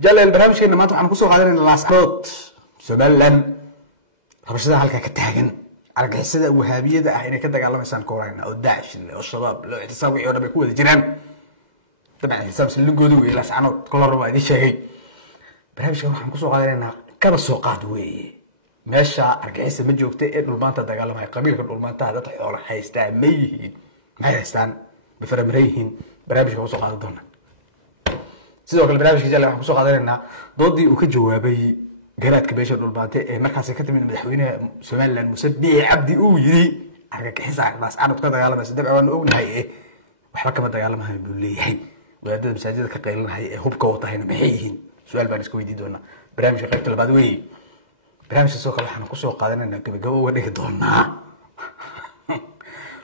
جل البرنامج كنا ما طبعا كسو قادرين لاسعود سومالان ربشدا halka ka taagan argagixisada wahabiyada ah inay ka dagaalamaysan koorayna oo daacish oo shabaab loo ixtisaab iyo dhabay ku wada jiraan dabcan xisaab silligoodu way laascanood kala raba idin sheegay barnaamijkan waxaan ku soo qaadanaynaa kaba soo qaad weeye meesha argagixisa ma joogtay ee dhulmaanta dagaalamay qabiilka dhulmaanta dad xoolo haystaa ma yihiin ma haystaan bifaramareeyeen barnaamijka ku soo qaadan doona sidoo kale barnaamijka jalla waxaan ku soo qaadanaynaa doodii uu ka jawaabay garaadka beesha dhulbaante ee markaas ka timid madaxweynaha Soomaaliland Muuse Biixi Cabdi uu yiri argagixisa laascanood ka dagaalamay saddex aan ognahay waxba kama dagaalamahay buu leeyahay wadaadada masaajidda ka qeylanahay ee hubka watahayna maxay yihiin su'aal baan isku weydiin doonaa barnaamijka qaybta labaad weeye barnaamijka soo kale waxaan ku soo qaadanaynaa gabagabo uga dhigi doonaa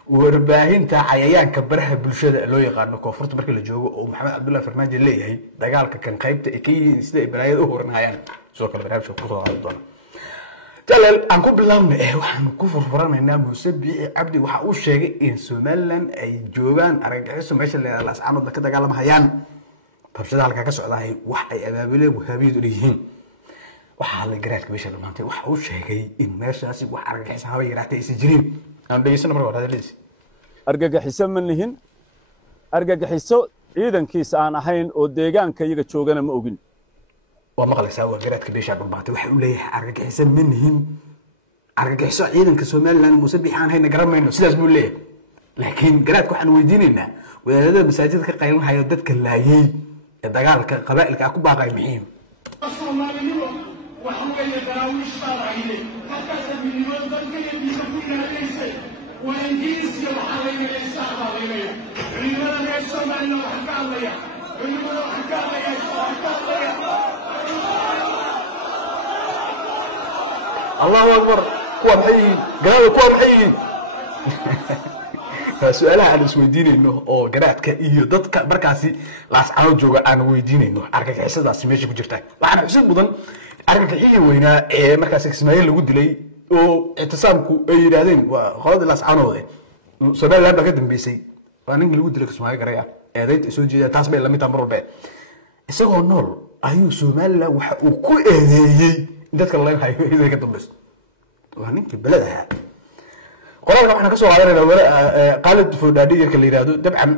warbaahinta cayayaanka baraha bulshada loo yaqaan koonfurta markii la joogo oo Maxamed Cabdullaahi Farmaajo leeyahay dagaalka kan qaybta ee ka yihiin sida ay balaayada u horanayaan soo kale barnaamijka ku soo qaadi doona jalal aan ku bilaabnay waxaan ku furfuranaynaa Muuse Biixi Cabdi waxa uu sheegay in Soomaaliland ay joogaan argagixiso meesha la laascanood ka dagaalamahayaan rabshada halka ka socdahay wax ay abaabuleen wahabiyadu leeyihiin waxa la garaadka beesha dhamaantay waxa uu sheegay in meeshaasi wax argagixiso haba yaraatay is jirin aan dhageysan mar hore hadaladiis argagixiso ma nihin argagixiso ciidankiisa aan ahayn oo deegaanka iyaga joogana ma ogin waa maqlaysaa waa garaadka beesha dhulbaatay waxa uu leeyahay argagixiso ma nihin argagixiso ciidanka Soomaaliland Muuse Biixi aan hayna garamayno sidaas buu leeyahay laakiin garaadka waxaan weydiinaynaa wadaadada masaajidda ka qeylanayo dadka laayay ee dagaalka qabaa'ilka ku baaqay muhiim Soomaaliland waxa weeye daraawiish baarayne halkaas midnimada dalka iyo diinta ku ilaalinaysa وإنجليز يوحنا الإنسان عليه علمنا نفسه ما إنه حكى عليه علمنا حكى عليه الله أكبر كوا محيين قالوا كوا محيين سؤالها عن السويدين إنه أو قرأت كإيه ضد بركاسي لاس عنو جوجا عن ويدين إنه عركة حسد على سميش بجرتك وأنا حسيت بدن عركة إيه وينا مركز إسماعيل اللي ودي لي oo itisaamku ay yiraahdeen waa qolada laas canoode Soomaaliland ka dambeysay waan in lagu dilay Soomaaliya garaya eedayd soo jeeda taas bay la mid ah marwalba isagoo nool ayuu Soomaaliland waxa uu ku eedeeyay dadka la hayo inay ka dambeysay waa ninkii baladaha qolada waxaan ka soo qaadanaynaa qalad fuudadiga ka yiraahdo dabcan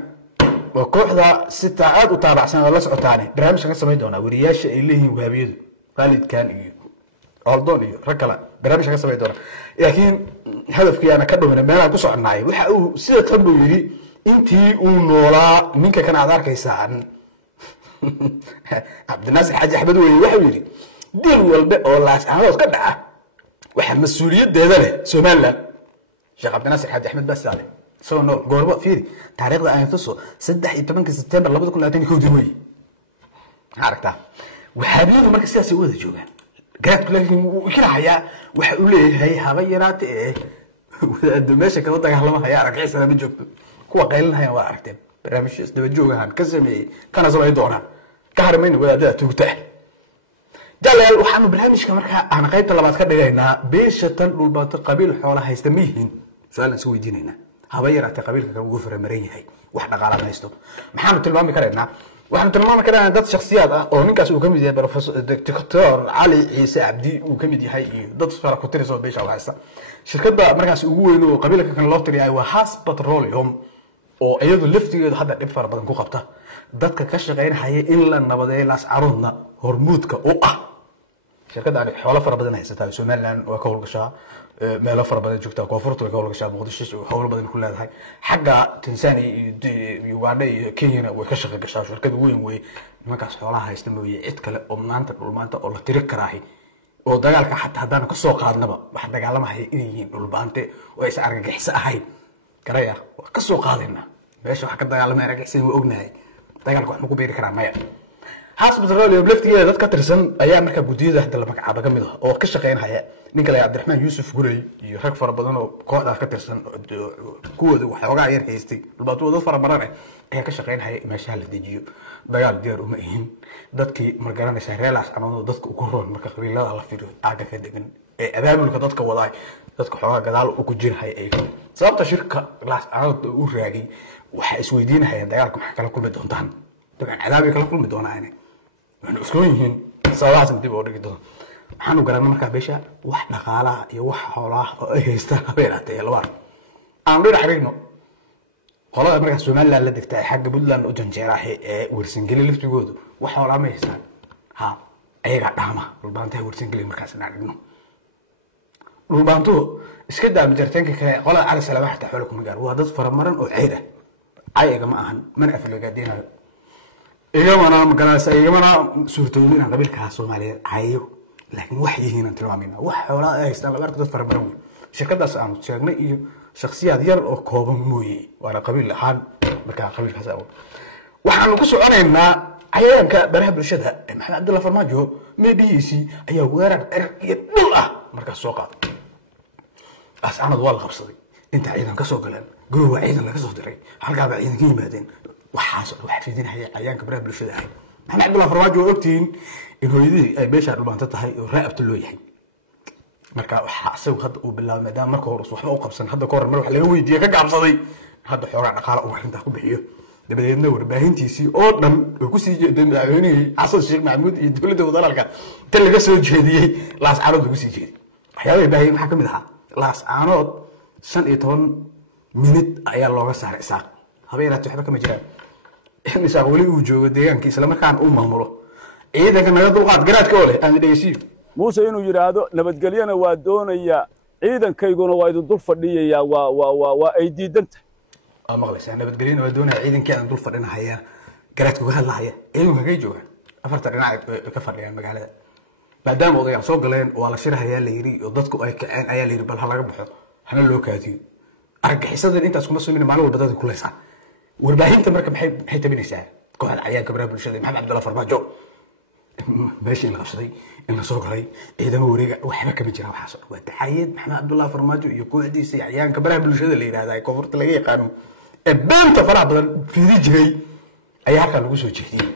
waa kooxda si taad u taabacsan oo la socotaane barnaamijka ka sameey doona wariyaasha ay leeyihiin waabiyadu qalid kan iyo أردون ركلا برامج كذا سوي دورة لكن هدف كي أنا كده من المال أقص عناي وحقو سيد تقبل يري أنتي ونولا منك كان عذار كيسان عبد الناصر حاج أحمد ويحوي دير والباء والله أنا كده واحد مسؤولية ده له سومالا شيخ عبد الناصر حاج أحمد بس عليه سو نور قرباء فيري تاريخ ده أنا تصو سدح 8 سبتمبر لابد كل عتني كودي وي عرفتها وحبيبي مركز سياسي وده جوان قالت لكن وكل حياة وحقول لي هي حبيرات إيه وده ماشي كده دجالما هي أركيس أنا بجوك كوا قايلين هي وأركتب برامج ده بجوك هان كزمي كان زمان يدورنا كهرمين ولا ده توتح جلال وحنا برامج كمان أنا قايل طلبات كده جينا بيشة والباط قبيل حوالها هيستميهن سؤال نسوي ديننا حبيرات قبيل كوفر مريني هي وإحنا قالنا نستو محمد تلمامي كرهنا waxaan tilmaami karaa dad shakhsiyaad ah oo ninkaas uu kamid yahay professor Dr. Ali Ciise Cabdi uu kamid yahay dad fara ku tirsan beesha waxaysa shirkadda markaas ugu weyn oo qabiilka kan loo tiriyay waa Haas Petroleum oo iyadu laftigeedu hadda dhib fara badan ku qabta dadka ka shaqeynaya in la nabadeeyo laas caroodna hormuudka oo ah shirkadda ay xoolo fara badan haysataa Soomaaliland waa ka howlgashaa meelo fara badan joogta koonfurta way ka howlgashaa Muqdisho oo xoolo badan ku leedahay xagga Tanzania iyo Uganda iyo Kenya way ka shaqo gashaa shirkad weyn way nimankaas xoolaha haysta mooyee cid kale oo maanta oo la tiri karaahay oo dagaalka xataa hadaan ka soo qaadnaba wax dagaalamahay inay yihiin dhulbaante oo ay argagixis ahayn garaya ka soo qaadayna meesha wax ka dagaalamay argagixis way ognahay dagaalka wax ma ku beeri karaa maya Haas Petroleum laftigeeda dad ka tirsan ayaa markaa gudiyada hadda la magacaabo kamid ah oo ka shaqeynaya ninka la Cabdiraxmaan Yuusuf Gurey iyo rag fara badan oo kooxda ka tirsan kuwooda waxa uga yar haystay dhulbaatooda fara badan ayaa ka shaqeynaya meesha la dejiyo dagaal diyaar uma ahin dadkii margaranaysa reelaas ama dadka ugu roon marka qabiilada la fiiriyo aaga ka degan ee abaabulka dadka wadaay dadka xoogaa gadaal ugu jirhay ay sababta shirka laas aad u raagay waxa isweydiinayaan dagaalka waxa kala kulmi doontaan dabcan cadaabi kala kulmi doonaan waxaanu isku yihiin sababahaas dib oo dhigi doon waxaanu garanay markaa beesha wax dhaqaalaha iyo wax xoolaha oo ay haystaan habeeraatay labaad aan dhinac aragno qolada markaa Soomaaliland la degtay xagga Puntland oo janjeeraha ee warsangeli laftigoodu wax xoolaha ma haystaan ha ayaga dhaama dhulbaantaha warsangeli markaas aragno dhulbaantu iska daam jarteenka kale qolada cali salaam xataa xoolo kuma gaar waa dad faramaran oo ceeda ayaga ma ahan mana aflagaadeenayo iyagana magalaas iyagana suurtooyin aan qabiilka Soomaaliyeed ayo laakiin wax yihiin aan tilmaamina wax xoolaha ay haystaan laga arko faramaran shirkadaas aan sheegnay iyo shakhsiyaad yar oo kooban mooyee waana qabiil ahaan markaa qabiilkaas waxaanu ku soconaynaa cayaanka baraha bulshada Maxamed Cabdullaahi Farmaajo meediisi ayaa weerar iyo dhul ah markaas soo qaaday as'aanad waa la qabsaday inta ciidan ka soo galeen guruu ciidan laga soo diray halka ba ciidan ka yimaadeen waxaas wax fiidinaya cayaanka baraha bulshada ah Maxamed Cabdullaahi Farmaajo ogtiin in hooyadii ay beesha dhulbaanta tahay oo raabta loo yahay marka waxa asagu hadda uu bilaabay maadaama marka hore waxba u qabsan hadda ka hor mar wax laga weydiiyay ka gacabsaday hadda xoogaa dhaqaale uu arinta ku bixiyo dabadeedna warbaahintiisii oo dhan oo ku sii jeeday madaxweynihii Xasan Sheekh Maxamuud iyo dowladda wadaalka tan laga soo jeediyay laas caanood ugu sii jeeday waxyaabo baahay maxaa kamid ahaa laas caanood 15 minute ayaa looga saaray isaaq habeeraad waxba kama jiraan isaaq wali uu joogo deegaanka isla markaan uu maamulo ciidanka naga dulqaad garaadka oo leh aan dhageysiyo muuse inuu yiraahdo nabadgelyana waa doonaya ciidankayguna waa idin dul fadhiyaya waa ay diidanta maqlaysaa nabadgelyana waa doonaya ciidankeedan dul fadhinahaya garaadka uga hadlahaya ciidanka kay joogaan afarta dhinac ka fadhiyaan magaalada maadaama odayaal soo galeen waa la shirahayaa la yiri oo dadku ay kaceen ayaa la yiri bal ha laga baxo hana loo kaadiyo argagixisadan intaas kuma soo maalin walba dadku kuleysaa warbaahinta marka maxay tabinaysaa kooxda cayaanka baraha bulshada Maxamed Cabdullaahi Farmaajo ماشي القصدي إن صوغ هاي إذا ما وريق وحنا كبيرة وحصل وتحيد محمد عبد الله فرماجو يقول دي سيعيان كبرها بالشدة اللي هذا كفر تلاقيه قانون بنت فرع بدل في رجلي أي حاجة لوجو جديد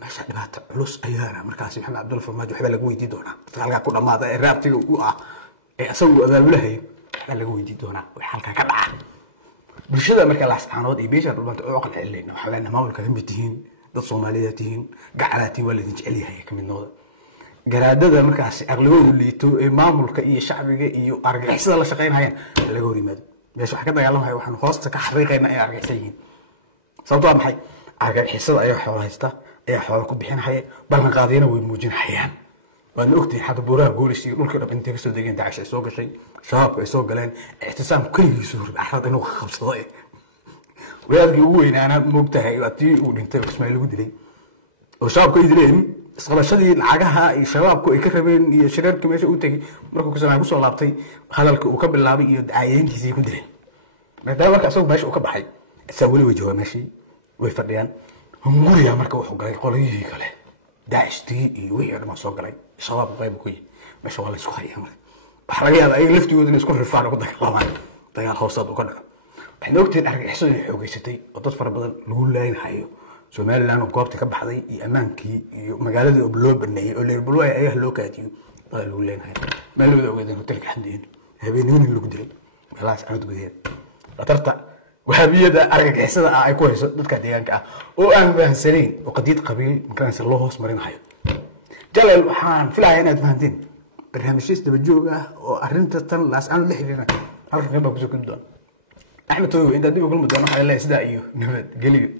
ماشي بعد فلوس أيانا مركز محمد عبد الله فرماجو حبل لقوي دي دونا تلقى كل ما هذا الراب تيجي أسوي هذا ولا هي حبل لقوي دي دونا وحالك كذا بالشدة مركز الحسنات يبيش هذا البنت عقل علينا وحلنا ما هو كلام بتهين dad Soomaaliyeedtiin gacalaati walidin jecel yahay kamidnooda garaadada markaas aqliyadu liito ee maamulka iyo shacbiga iyo argagixisada la shaqeynayaan laga hor yimaado meesha waxa ka dagaalamahay waxaan hoosta ka xariiqeynaa ay argagixisay yihiin sababtoo ah maxay argagixisada ayaa xoolo haysta ayaa xoolo ku bixinaya ballan qaadayna way muujinayaan waan ogtay xad buuraha goolis iyo dhulka dhab intee ka soo degeen Daesh ay soo gashay shabaabku ay soo galeen ihtisaam kaligiisu axad inuu qabsaday وياك وين أنا مبتهج وقتي ودنت إسماعيل ودلي وشباب كيدلين اسقال شدي العجها الشباب كيكربين يشرب كمية وتجي مركو كسرنا كوسو لابتي خلال وكبر لابي يدعين تزي كدلين ده وقت أسوق باش وكبر حي سوي له وجهه ماشي ويفرديان هم مريا مركو حقاي قليل كله داعش تي وين ما سوق علي شباب غيب كوي ما شاء الله سكوي أمر بحرقي هذا أي لفتي ودني سكون رفعنا كده كلامه طيار خوصات وكذا إحنا وقتين أرجع حوجيستي وتطفر بدل نقول لين حيو سومال لأنه قابت كبحضي أمانكي مجالات البلوب النية اللي البلوب أيه لوكاتيو طيب نقول لين حيو ما اللي بدأوا جدين هتلك حدين هبينين اللي قدري خلاص أنا تقدر أترتع وهبيه ده أرجع حسنا أي كويس ضد كديان كا وأنا بهالسنين وقديت قبيل مكان الله اسمرين حيو جلال حان في العينات فهمتين برهامشيس دبجوجا وأرنت تن لاس أنا اللي حلينا أعرف غير بقول كده أحمد توي أنت دي بقول مدة أنا حيلا يسدع أيوه نبت قليل